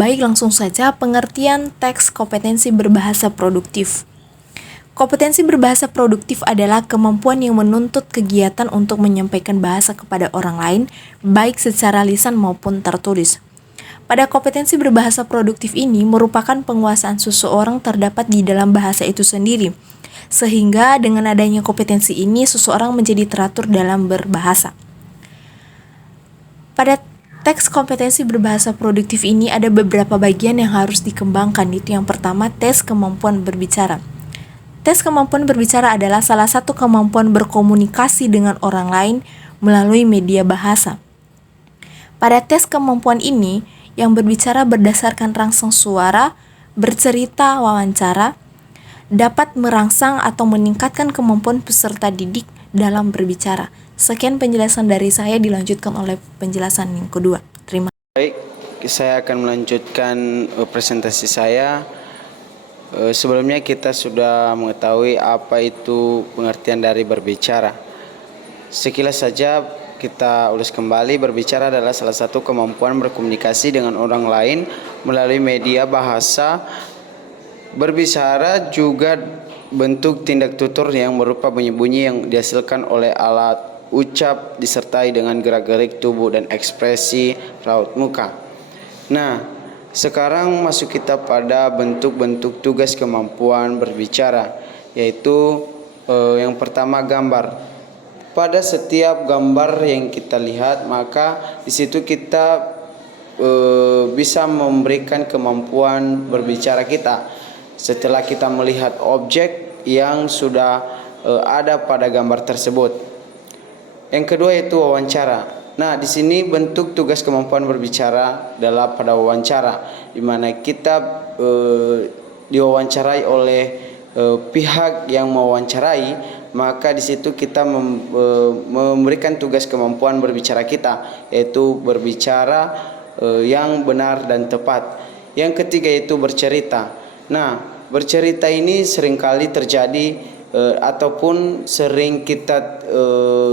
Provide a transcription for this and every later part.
Baik, langsung saja pengertian teks kompetensi berbahasa produktif. Kompetensi berbahasa produktif adalah kemampuan yang menuntut kegiatan untuk menyampaikan bahasa kepada orang lain, baik secara lisan maupun tertulis. Pada kompetensi berbahasa produktif ini merupakan penguasaan seseorang terdapat di dalam bahasa itu sendiri, sehingga dengan adanya kompetensi ini seseorang menjadi teratur dalam berbahasa. Pada teks kompetensi berbahasa produktif ini ada beberapa bagian yang harus dikembangkan. Itu yang pertama, tes kemampuan berbicara. Tes kemampuan berbicara adalah salah satu kemampuan berkomunikasi dengan orang lain melalui media bahasa. Pada tes kemampuan ini, yang berbicara berdasarkan rangsang suara, bercerita, wawancara, dapat merangsang atau meningkatkan kemampuan peserta didik dalam berbicara. Sekian penjelasan dari saya, dilanjutkan oleh penjelasan yang kedua. Terima kasih. Baik, saya akan melanjutkan presentasi saya. Sebelumnya kita sudah mengetahui apa itu pengertian dari berbicara. Sekilas saja kita ulas kembali, berbicara adalah salah satu kemampuan berkomunikasi dengan orang lain melalui media bahasa. Berbicara juga bentuk tindak tutur yang berupa bunyi-bunyi yang dihasilkan oleh alat ucap disertai dengan gerak-gerik tubuh dan ekspresi raut muka. Nah, sekarang masuk kita pada bentuk-bentuk tugas kemampuan berbicara, yaitu yang pertama, gambar. Pada setiap gambar yang kita lihat, maka di situ kita bisa memberikan kemampuan berbicara kita setelah kita melihat objek yang sudah ada pada gambar tersebut. Yang kedua yaitu wawancara. Nah, di sini bentuk tugas kemampuan berbicara adalah pada wawancara, di mana kita diwawancarai oleh pihak yang mewawancarai, maka di situ kita memberikan tugas kemampuan berbicara kita, yaitu berbicara yang benar dan tepat. Yang ketiga yaitu bercerita. Nah, bercerita ini seringkali terjadi ataupun sering kita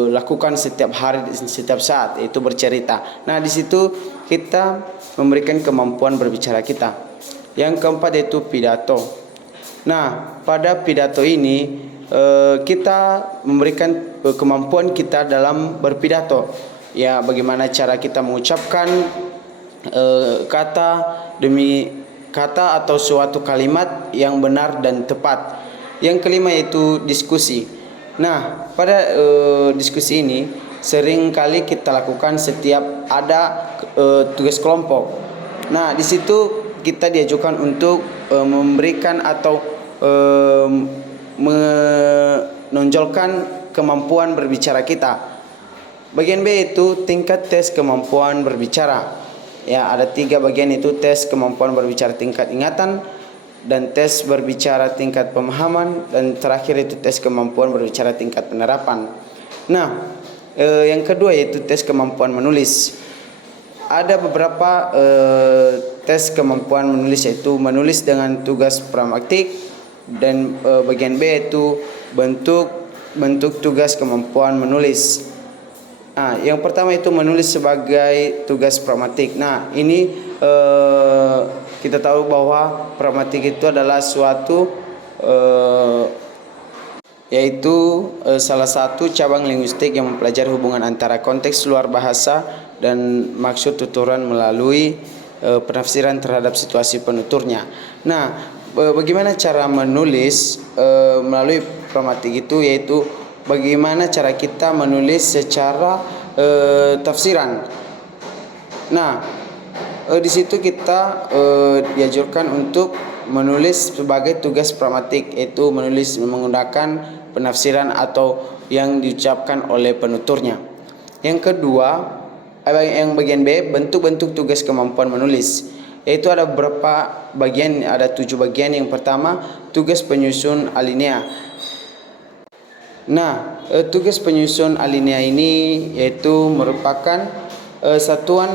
lakukan setiap hari, setiap saat, yaitu bercerita. Nah, di situ kita memberikan kemampuan berbicara kita. Yang keempat yaitu pidato. Nah, pada pidato ini kita memberikan kemampuan kita dalam berpidato. Ya, bagaimana cara kita mengucapkan kata demi kata atau suatu kalimat yang benar dan tepat. Yang kelima yaitu diskusi. Nah, pada diskusi ini sering kali kita lakukan setiap ada tugas kelompok. Nah, di situ kita diajukan untuk memberikan atau menonjolkan kemampuan berbicara kita. Bagian B itu tingkat tes kemampuan berbicara. Ya, ada 3 bagian, itu tes kemampuan berbicara tingkat ingatan, dan tes berbicara tingkat pemahaman, dan terakhir itu tes kemampuan berbicara tingkat penerapan. Nah, yang kedua yaitu tes kemampuan menulis. Ada beberapa tes kemampuan menulis, yaitu menulis dengan tugas praktik, dan bagian B itu bentuk tugas kemampuan menulis. Nah, yang pertama itu menulis sebagai tugas pragmatik. Nah, ini kita tahu bahwa pragmatik itu adalah suatu yaitu salah satu cabang linguistik yang mempelajari hubungan antara konteks luar bahasa dan maksud tuturan melalui penafsiran terhadap situasi penuturnya. Nah, bagaimana cara menulis melalui pragmatik itu, yaitu bagaimana cara kita menulis secara tafsiran. Nah, di situ kita dianjurkan untuk menulis sebagai tugas pragmatik, yaitu menulis menggunakan penafsiran atau yang diucapkan oleh penuturnya. Yang kedua, yang bagian B, bentuk-bentuk tugas kemampuan menulis, yaitu ada beberapa bagian, ada 7 bagian. Yang pertama, tugas penyusun alinea. Nah, tugas penyusun alinea ini yaitu merupakan satuan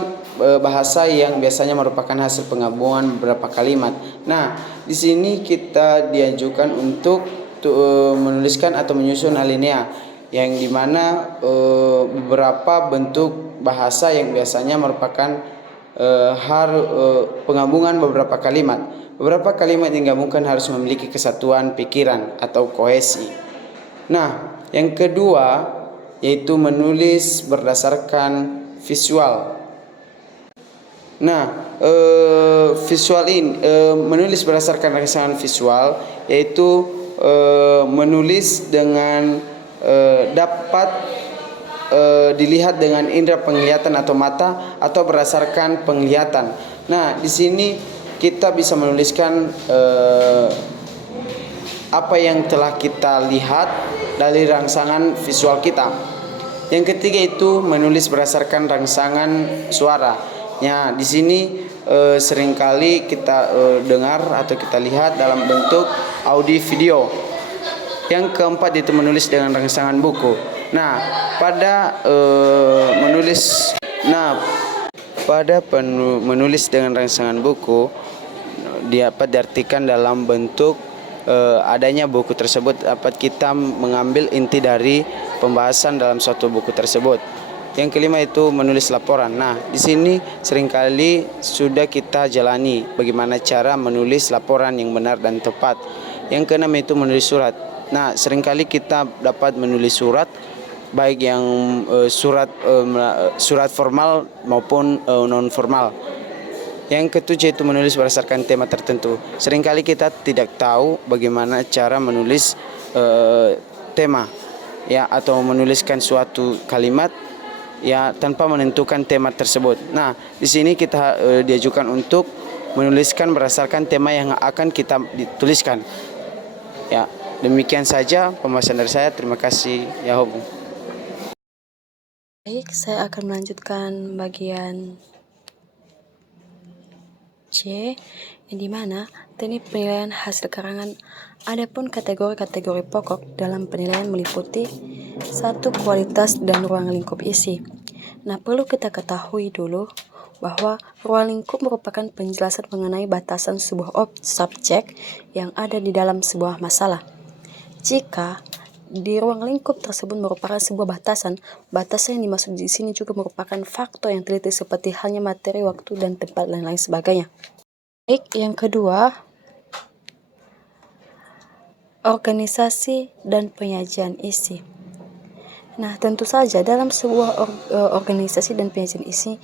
bahasa yang biasanya merupakan hasil penggabungan beberapa kalimat. Nah, di sini kita dianjurkan untuk menuliskan atau menyusun alinea, yang dimana beberapa bentuk bahasa yang biasanya merupakan penggabungan beberapa kalimat. Beberapa kalimat yang digabungkan harus memiliki kesatuan pikiran atau kohesi. Nah, yang kedua yaitu menulis berdasarkan visual. Nah, visual ini menulis berdasarkan rangsangan visual yaitu menulis dengan dapat dilihat dengan indera penglihatan atau mata atau berdasarkan penglihatan. Nah, di sini kita bisa menuliskan apa yang telah kita lihat dari rangsangan visual kita. Yang ketiga itu menulis berdasarkan rangsangan suara. Ya, di sini seringkali kita dengar atau kita lihat dalam bentuk audio video. Yang keempat itu menulis dengan rangsangan buku. Nah, pada menulis dengan rangsangan buku dapat diartikan dalam bentuk adanya buku tersebut dapat kita mengambil inti dari pembahasan dalam suatu buku tersebut. Yang kelima itu menulis laporan. Nah, di sini seringkali sudah kita jalani bagaimana cara menulis laporan yang benar dan tepat. Yang keenam itu menulis surat. Nah, seringkali kita dapat menulis surat baik yang surat formal maupun non formal. Yang ketujuh itu menulis berdasarkan tema tertentu. Seringkali kita tidak tahu bagaimana cara menulis tema ya atau menuliskan suatu kalimat ya tanpa menentukan tema tersebut. Nah, di sini kita diajukan untuk menuliskan berdasarkan tema yang akan kita dituliskan. Ya, demikian saja pembahasan dari saya. Terima kasih. Ya, Hobu. Baik, saya akan melanjutkan bagian C, yang dimana teknik penilaian hasil karangan. Adapun kategori-kategori pokok dalam penilaian meliputi 1. Kualitas dan ruang lingkup isi. Nah, perlu kita ketahui dulu bahwa ruang lingkup merupakan penjelasan mengenai batasan sebuah subjek yang ada di dalam sebuah masalah. Jika di ruang lingkup tersebut merupakan sebuah batasan yang dimaksud di sini juga merupakan faktor yang teliti seperti halnya materi, waktu, dan tempat, dan lain sebagainya. Baik, yang kedua, organisasi dan penyajian isi. Nah, tentu saja dalam sebuah organisasi dan penyajian isi,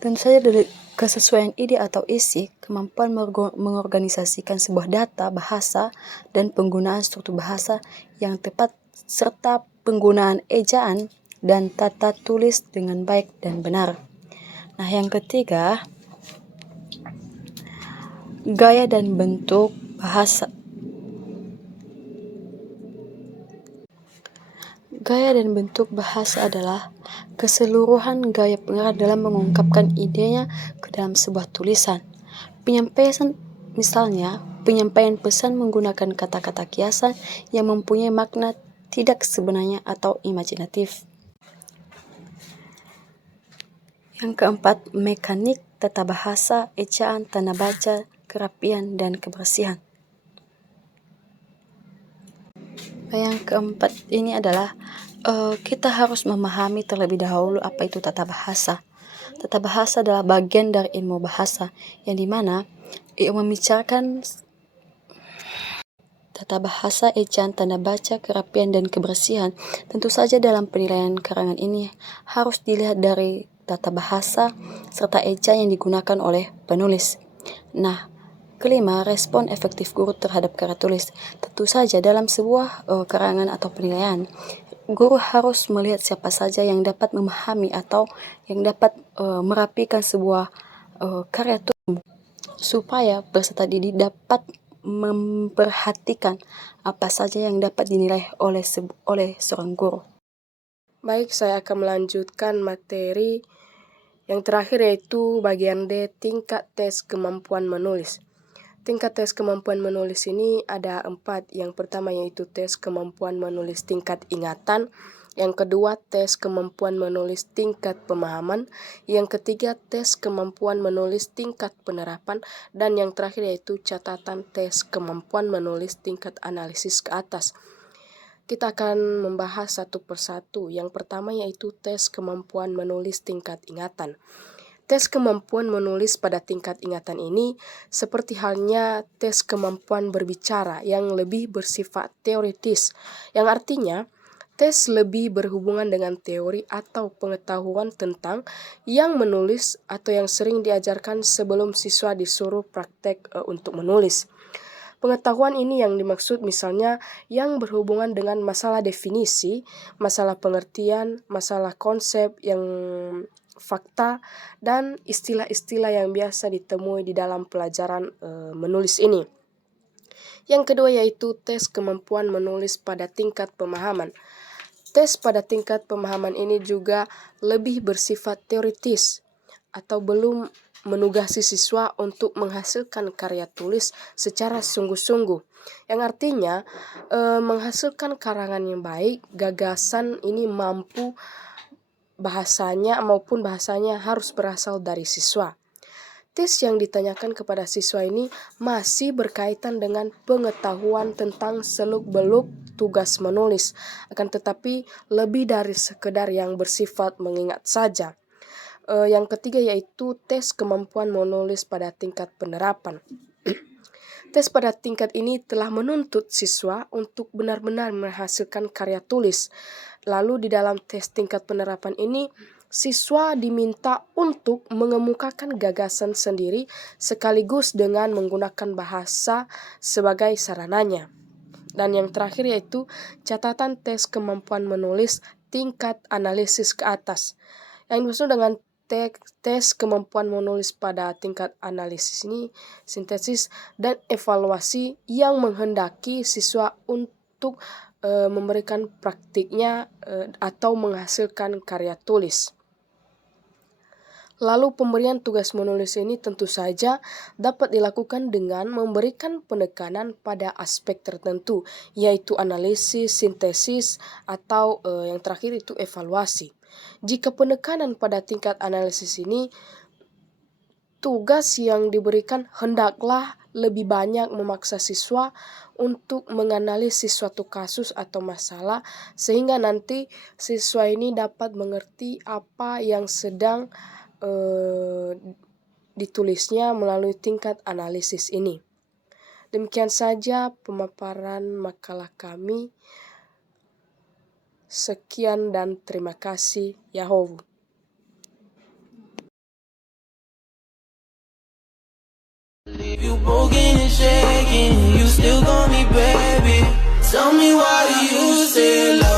tentu saja dari kesesuaian ide atau isi, kemampuan mengorganisasikan sebuah data, bahasa, dan penggunaan struktur bahasa yang tepat, serta penggunaan ejaan dan tata tulis dengan baik dan benar. Nah, yang ketiga, gaya dan bentuk bahasa. Gaya dan bentuk bahasa adalah keseluruhan gaya pengarang dalam mengungkapkan idenya ke dalam sebuah tulisan. Penyampaian pesan menggunakan kata-kata kiasan yang mempunyai makna tidak sebenarnya atau imajinatif. Yang keempat, mekanik tata bahasa, ejaan, tanda baca, kerapian, dan kebersihan. Yang keempat ini adalah kita harus memahami terlebih dahulu apa itu tata bahasa. Tata bahasa adalah bagian dari ilmu bahasa yang dimana membicarakan tata bahasa, ejaan, tanda baca, kerapian, dan kebersihan. Tentu saja dalam penilaian karangan ini harus dilihat dari tata bahasa serta ejaan yang digunakan oleh penulis. Nah, kelima, respon efektif guru terhadap karya tulis. Tentu saja dalam sebuah karangan atau penilaian, guru harus melihat siapa saja yang dapat memahami atau yang dapat merapikan sebuah karya tulis supaya peserta didik dapat memperhatikan apa saja yang dapat dinilai oleh seorang guru. Baik, saya akan melanjutkan materi yang terakhir yaitu bagian D, tingkat tes kemampuan menulis. Tingkat tes kemampuan menulis ini ada 4. Yang pertama yaitu tes kemampuan menulis tingkat ingatan. Yang kedua, tes kemampuan menulis tingkat pemahaman. Yang ketiga, tes kemampuan menulis tingkat penerapan. Dan yang terakhir yaitu catatan tes kemampuan menulis tingkat analisis ke atas. Kita akan membahas satu persatu. Yang pertama yaitu tes kemampuan menulis tingkat ingatan. Tes kemampuan menulis pada tingkat ingatan ini seperti halnya tes kemampuan berbicara yang lebih bersifat teoritis, yang artinya tes lebih berhubungan dengan teori atau pengetahuan tentang yang menulis atau yang sering diajarkan sebelum siswa disuruh praktek untuk menulis. Pengetahuan ini yang dimaksud misalnya yang berhubungan dengan masalah definisi, masalah pengertian, masalah konsep yang fakta, dan istilah-istilah yang biasa ditemui di dalam pelajaran menulis ini. Yang kedua yaitu tes kemampuan menulis pada tingkat pemahaman. Tes pada tingkat pemahaman ini juga lebih bersifat teoritis atau belum menugasi siswa untuk menghasilkan karya tulis secara sungguh-sungguh. Yang artinya menghasilkan karangan yang baik, gagasan ini mampu bahasanya harus berasal dari siswa. Tes yang ditanyakan kepada siswa ini masih berkaitan dengan pengetahuan tentang seluk-beluk tugas menulis, akan tetapi lebih dari sekedar yang bersifat mengingat saja. Yang ketiga yaitu tes kemampuan menulis pada tingkat penerapan. Tes pada tingkat ini telah menuntut siswa untuk benar-benar menghasilkan karya tulis. Lalu di dalam tes tingkat penerapan ini, siswa diminta untuk mengemukakan gagasan sendiri sekaligus dengan menggunakan bahasa sebagai sarananya. Dan yang terakhir yaitu catatan tes kemampuan menulis tingkat analisis ke atas. Yang dimaksud dengan tes kemampuan menulis pada tingkat analisis ini, sintesis dan evaluasi yang menghendaki siswa untuk memberikan praktiknya atau menghasilkan karya tulis. Lalu pemberian tugas menulis ini tentu saja dapat dilakukan dengan memberikan penekanan pada aspek tertentu, yaitu analisis, sintesis, atau yang terakhir itu evaluasi. Jika penekanan pada tingkat analisis ini, tugas yang diberikan hendaklah lebih banyak memaksa siswa untuk menganalisis suatu kasus atau masalah, sehingga nanti siswa ini dapat mengerti apa yang sedang ditulisnya melalui tingkat analisis ini. Demikian saja pemaparan makalah kami. Sekian dan terima kasih. Yahowu. You broken and shaking, you still got me, baby. Tell me why you say love.